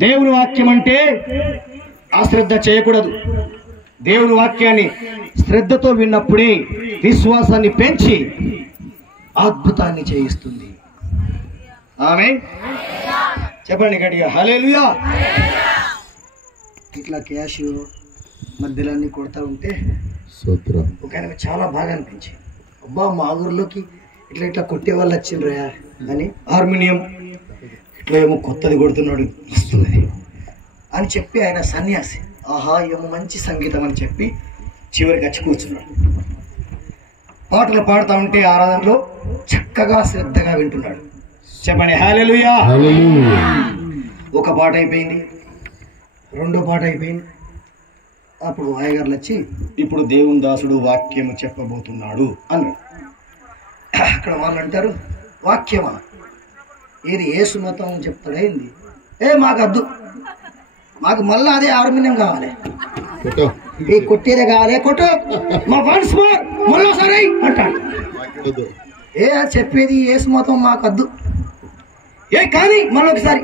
దేవుని వాక్యం అంటే అశ్రద్ధ చేయకూడదు. దేవుని వాక్యాన్ని శ్రద్ధతో విన్నప్పుడే విశ్వాసాన్ని పెంచి అద్భుతాన్ని చేయిస్తుంది. ఆమేన్. చెప్పండి గట్టిగా హల్లెలూయా. ఇట్లా క్యాష్ మధ్యలో అన్ని కొడతా ఉంటే ఒక ఆయనకు చాలా బాగా అనిపించింది. అబ్బా మా ఊర్లోకి ఇట్లా ఇట్లా కొట్టే వాళ్ళు వచ్చిండ్రా అని, హార్మోనియం ఇట్లా ఏమో కొత్తది కొడుతున్నాడు వస్తున్నది అని చెప్పి ఆయన సన్యాసి, ఆహా ఏమో మంచి సంగీతం అని చెప్పి చివరికి వచ్చి కూర్చున్నాడు. పాటలు పాడుతూ ఉంటే ఆరాధనలో చక్కగా శ్రద్ధగా వింటున్నాడు. చెప్పండి హల్లెలూయా. ఒక పాట అయిపోయింది, రెండో పాట అయిపోయింది. అప్పుడు అయ్యగారులు వచ్చి ఇప్పుడు దేవుని దాసుడు వాక్యము చెప్పబోతున్నాడు అన్నాడు. అక్కడ వాళ్ళు అంటారు, వాక్యమా ఏది యేసు మతం చెప్తాడేంది? మాకు వద్దు, మాకు మళ్ళా అదే హార్మోనియం కావాలి, ఈ కొట్టేదే కావాలి, కొట్టు మా వన్స్ మోర్ మళ్ళీ అంటాడు. చెప్పేది యేసు మతం మాకు వద్దు, కానీ మళ్ళొకసారి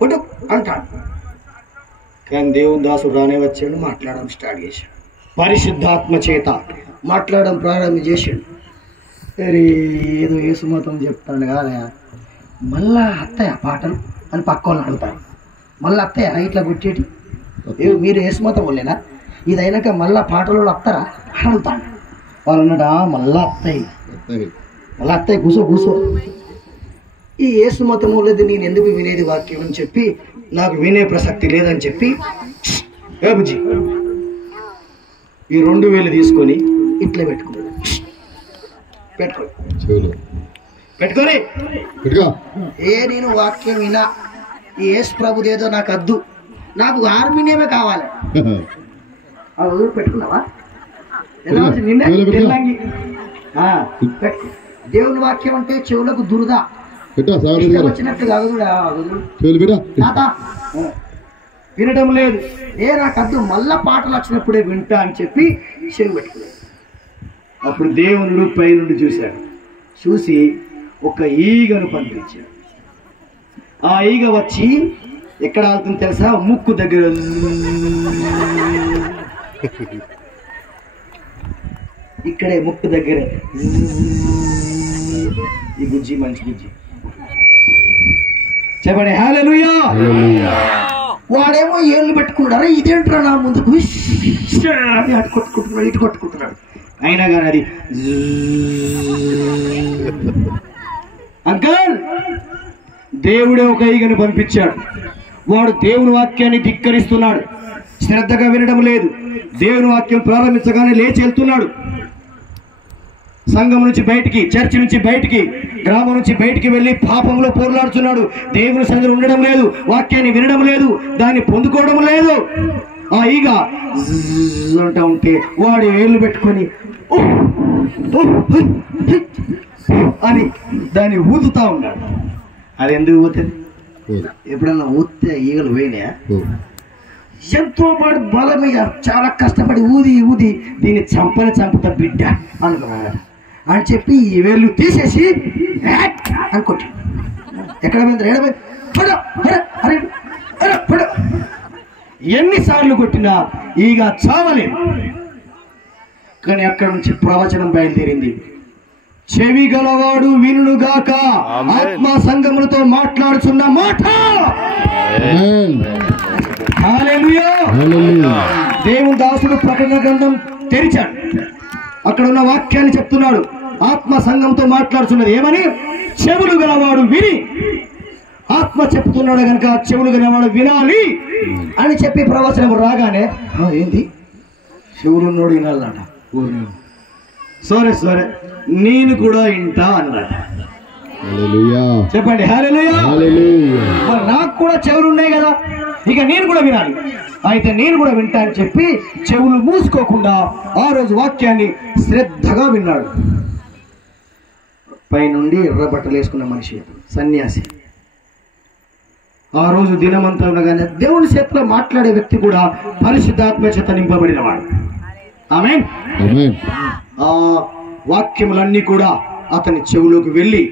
కొట్టు అంటాడు. కానీ దేవుని దాసుడు రానే వచ్చాడు, మాట్లాడడం స్టార్ట్ చేశాడు. పరిశుద్ధాత్మ చేత మాట్లాడడం ప్రారంభం చేశాడు. ఏదో యేసు మతం చెప్తాడు కాదా, మళ్ళా అత్తయ్య పాటలు అని పక్క వాళ్ళని అడుగుతాడు. మళ్ళీ అత్తయ్య ఇట్లా కొట్టేటి మీరు యేసు మతం వాళ్ళేనా, ఇది అయినాక మళ్ళా పాటలు వస్తారా అని అడుగుతాడు. వాళ్ళు అన్నాడు, మళ్ళా అత్తయ్య కూసో ఈ యేసు మతం లేదు, నేను ఎందుకు వినేది వాక్యం అని చెప్పి నాకు వినే ప్రసక్తి లేదని చెప్పి బుజ్జి ఈ 2000 తీసుకొని ఇట్లా పెట్టుకుని నేను వాక్యం వినా ఈ యేసు ప్రభుదేదో నాకు వద్దు, నాకు హార్మోనియమే కావాలి. పెట్టుకున్నావా? దేవుని వాక్యం అంటే చెవులకు దురద వచ్చినట్టు వినడం లేదు. నాకు వద్దు, మళ్ళా పాటలు వచ్చినప్పుడే వింటా అని చెప్పి చెవి పెట్టుకున్నాడు. అప్పుడు దేవునుడు పైనుండి చూశాడు, చూసి ఒక ఈగను పంపించాడు. ఆ ఈగ వచ్చి ఎక్కడ ఆగుతుంది తెలుసా? ముక్కు దగ్గర. ఇక్కడే ముక్కు దగ్గరే. ఈ బుజ్జి మంచి బుజ్జి. చెప్పండి హల్లెలూయా. వాడేమో ఏళ్ళు పెట్టుకున్నాడు, ఇదేంట్రా నా ముందుకు అటు కొట్టుకుంటున్నాడు, ఇటు కొట్టుకుంటున్నాడు. అయినా కానీ అది అంకల్ దేవుడే ఒక ఈగను పంపించాడు. వాడు దేవుని వాక్యాన్ని ధిక్కరిస్తున్నాడు, శ్రద్ధగా వినడం లేదు. దేవుని వాక్యం ప్రారంభించగానే లేచి వెళ్తున్నాడు. సంఘం నుంచి బయటికి, చర్చి నుంచి బయటికి, గ్రామం నుంచి బయటికి వెళ్ళి పాపంలో పోరాడుతున్నాడు. దేవుని సన్నిధిలో ఉండడం లేదు, వాక్యాన్ని వినడం లేదు, దాన్ని పొందుకోవడం లేదు. ఆ ఈగ అంటా ఉంటే వాడు ఏళ్ళు పెట్టుకొని అని దాన్ని ఊదుతా ఉన్నాడు. అది ఎందుకు ఊతుంది? ఎప్పుడన్నా ఊతే ఈగలు పోయినాయా? ఎంతో పాటు బలం మీద చాలా కష్టపడి ఊది దీన్ని చంపుతా బిడ్డ అనుకున్నాడు అని చెప్పి ఈ వేళ్ళు తీసేసి అనుకుంటాడు. ఎక్కడ ఎన్నిసార్లు కొట్టినా ఈగ చావలేదు. కానీ అక్కడ నుంచి ప్రవచనం బయలుదేరింది. చెవి గలవాడు వినుగాక, ఆత్మ సంఘములతో మాట్లాడుతున్న మాట. హల్లెలూయా. దేవుని దాసుడు ప్రకటన గ్రంథం తెరిచాడు. అక్కడ ఉన్న వాక్యాన్ని చెప్తున్నాడు. ఆత్మ సంఘంతో మాట్లాడుతున్నది ఏమని? చెవులు గలవాడు విని. ఆత్మ చెప్తున్నాడు కనుక చెవులు గలవాడు వినాలి అని చెప్పి ప్రవచనం రాగానే ఏంది చెవులున్నోడు వినాలన్నట. సరే నేను కూడా వింటా అన్నాడు. చెప్పండి హల్లెలూయా. నాకు కూడా చెవులు ఉన్నాయి కదా, ఇక నేను కూడా వినాలి, అయితే నేను కూడా వింటా అని చెప్పి చెవులు మూసుకోకుండా ఆ రోజు వాక్యాన్ని శ్రద్ధగా విన్నాడు. పైనుండి ఎర్ర బట్టలు వేసుకున్న మనిషి, సన్యాసి. ఆ రోజు దినమంతా ఉండగానే దేవుని చేతిలో మాట్లాడే వ్యక్తి కూడా పరిశుద్ధాత్మ చేత నింపబడినవాడు. ఆమేన్. వాక్యములన్నీ కూడా అతని చెవులోకి వెళ్ళి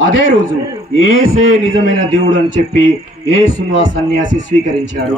అదే రోజు యేసే నిజమైన దేవుడు అని చెప్పి యేసును ఆ సన్యాసి స్వీకరించాడు.